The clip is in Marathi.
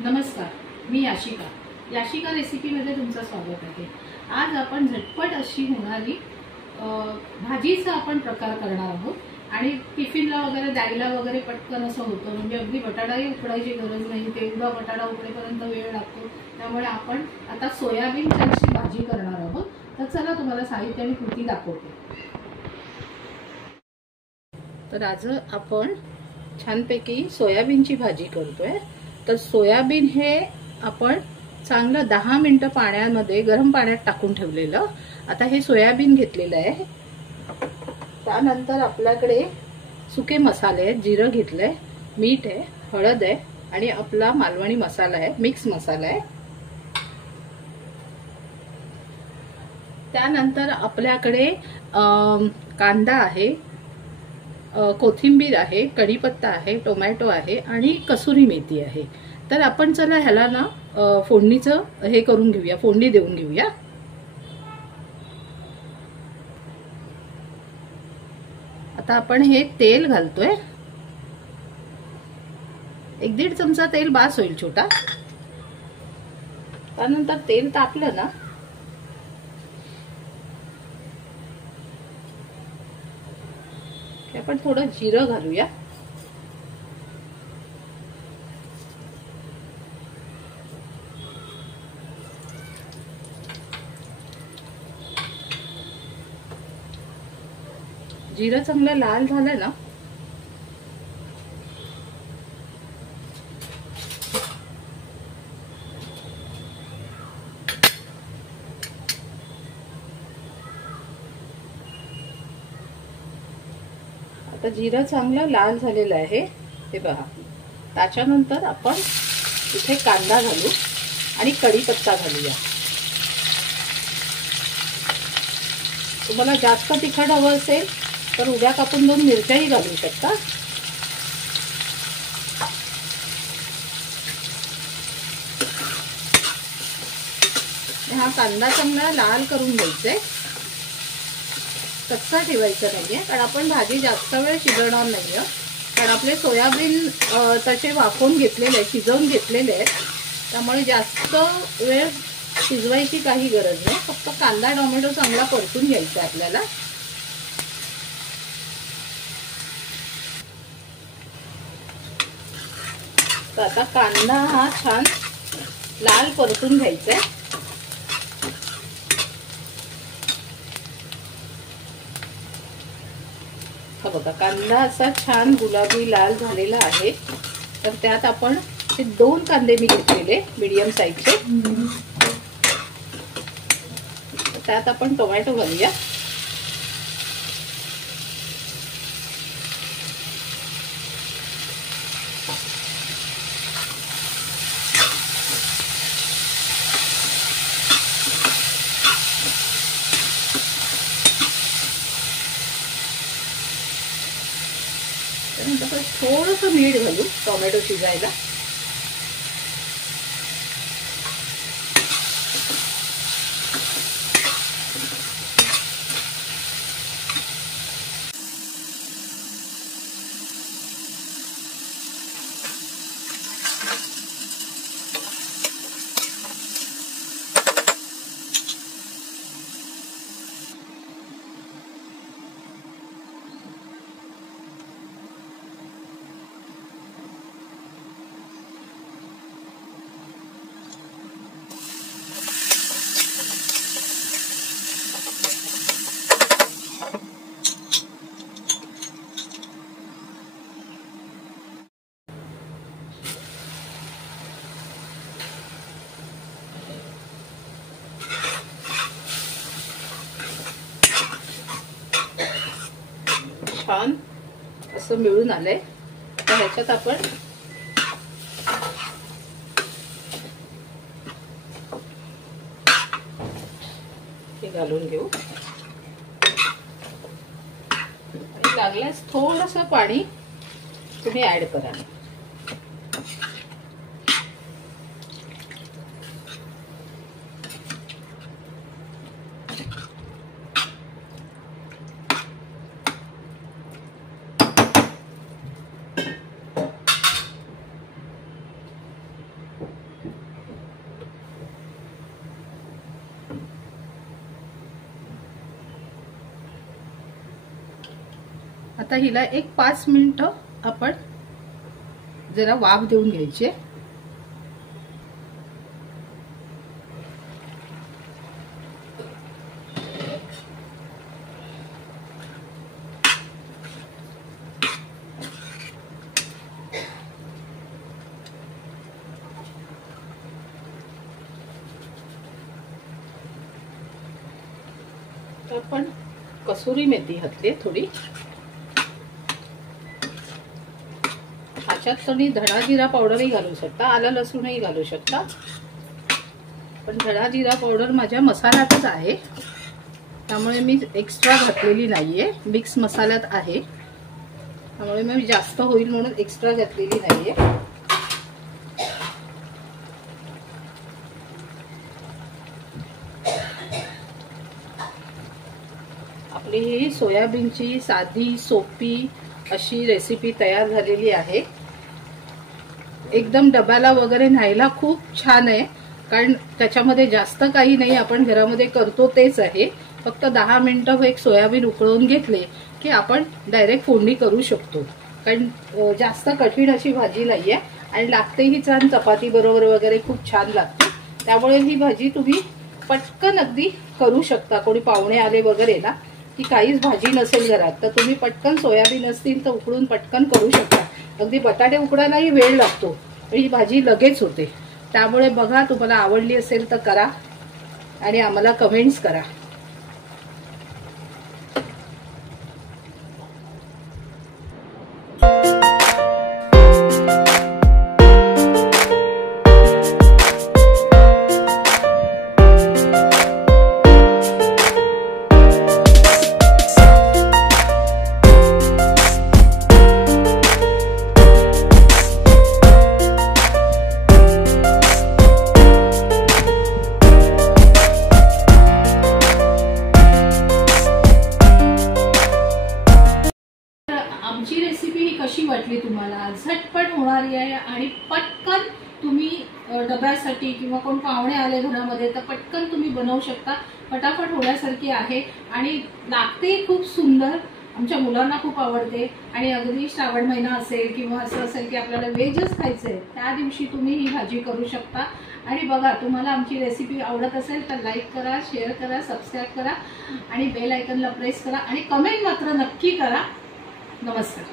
नमस्कार, मी याशिका रेसिपीमध्ये तुमचं स्वागत आहे। आज आपण झटपट अशी होणारी भाजीचा आपण प्रकार करणार आहोत आणि टिफिनला वगैरे द्यायला वगैरे पटकन असं होतं। म्हणजे अगदी बटाटाही उकडायची गरज नाही, तेवढा बटाटा उकडेपर्यंत वेळ लागतो। त्यामुळे आपण आता सोयाबीनची भाजी करणार आहोत। तर चला तुम्हाला साहित्य आणि कृती दाखवते। तर आज आपण छानपैकी सोयाबीनची भाजी करतोय। तर सोयाबीन हे आपण चांगलं 10 मिनिटं पाण्यामध्ये गरम पाण्यात टाकून ठेवलेलं। आता हे सोयाबीन घेतलेलं आहे। त्यानंतर आपल्याकडे सुके मसाले आहेत, जिरं घेतलंय, मीठ आहे, हळद आहे आणि आपला मालवणी मसाला आहे, मिक्स मसाला आहे। त्यानंतर आपल्याकडे कांदा आहे, कोथिंबीर आहे, कढीपत्ता आहे, टोमॅटो आहे आणि कसुरी मेथी आहे। तर आपण चला ह्याला ना फोडणीचं हे करून घेऊया, फोडणी देऊन घेऊया। आता आपण हे तेल घालतोय, 1-1.5 चमचा तेल बास होईल छोटा। त्यानंतर तेल तापलं ना आपण थोडं जिरं घालूया। जिरं चांगलं लाल झालं ना आता जिरं चांगलं लाल झालेलं आहे, हे बघा। त्याच्यानंतर आपण इथे कांदा घालू आणि कढीपत्ता घालूया। तुम्हाला जास्त तिखट हवं असेल तर उभ्या कापून 2 मिरच्याही घालू शकता। हा कांदा चांगला लाल करून घ्यायचा आहे, कच्चा ठेवायचा नाहीये, कारण आपण भाजी जास्त वेळ शिजवणार नाहीये। कारण आपले सोयाबीन तसे वाफवून घेतलेले, शिजवून घेतलेले आहेत, त्यामुळे जास्त वेळ शिजवायची काही गरज नाही। फक्त कांदा टोमॅटो चांगला परतून घ्यायचा आपल्याला। तर आता कांदा हा छान लाल परतून घ्यायचा आहे। हा बघा, कांदा असा छान गुलाबी लाल झालेला आहे। तर त्यात आपण हे 2 कांदे मी घेतलेले मीडियम साईजचे, त्यात आपण टोमॅटो घालूया। त्यानंतर थोडंसं मीठ घालू टोमॅटो शिजायला। छान असं मिळून आलंय। तर ह्याच्यात आपण हे घालून घेऊ आणि लागल्यास थोडंसं पाणी तुम्ही ऍड करा। आता हिला एक 5 मिनिटं आपण जरा वाफ देऊन घ्यायची. आपण कसुरी मेथी घातली थोडी. ह्याच्यात तुम्ही धणा जिरा पावडरही घालू शकता, आलं लसूणही घालू शकता, पण धणा जिरा पावडर माझ्या मसाल्यातच आहे त्यामुळे मी एक्स्ट्रा घातलेली नाहीये. मिक्स मसाल्यात आहे त्यामुळे मी जास्त होईल म्हणून एक्स्ट्रा घातलेली नाहीये. आपली ही सोयाबीनची साधी सोपी अशी रेसिपी तयार झालेली आहे. एकदम डब्याला वगैरे न्यायला खूप छान आहे, कारण त्याच्यामध्ये जास्त काही नाही, आपण घरामध्ये करतो तेच आहे. फक्त 10 मिनिटं एक सोयाबीन उकळून घेतले की आपण डायरेक्ट फोडणी करू शकतो, कारण जास्त कठीण अशी भाजी नाहीये आणि लागतेही छान, चपाती बरोबर वगैरे खूप छान लागते. त्यामुळे ही भाजी तुम्ही पटकन अगदी करू शकता. कोणी पाहुणे आले वगैरे ना की काहीच भाजी नसेल घरात तर तुम्ही पटकन सोयाबीन असतील तर उकडून पटकन करू शकता. अगदी बटाटे उकडायलाही वेळ लागतो पण ही भाजी लगेच होते. त्यामुळे बघा, तुम्हाला आवडली असेल तर करा आणि आम्हाला कमेंट्स करा. आमची रेसिपी ही कशी वाटली तुम्हाला? झटपट होणारी आहे आणि पटकन तुम्ही डब्यासाठी किंवा कोण पाहुणे आले घरामध्ये तर पटकन तुम्ही बनवू शकता. फटाफट होण्यासारखी आहे आणि लागते खूप सुंदर. आमच्या मुलांना खूप आवडते आणि अगदी श्रावण महिना असेल किंवा असं असेल की आपल्याला व्हेजच खायचंय त्या दिवशी तुम्ही ही भाजी करू शकता. आणि बघा, तुम्हाला आमची रेसिपी आवडत असेल तर लाईक करा, शेअर करा, सबस्क्राईब करा आणि बेल आयकॉनला प्रेस करा आणि कमेंट मात्र नक्की करा. नमस्कार.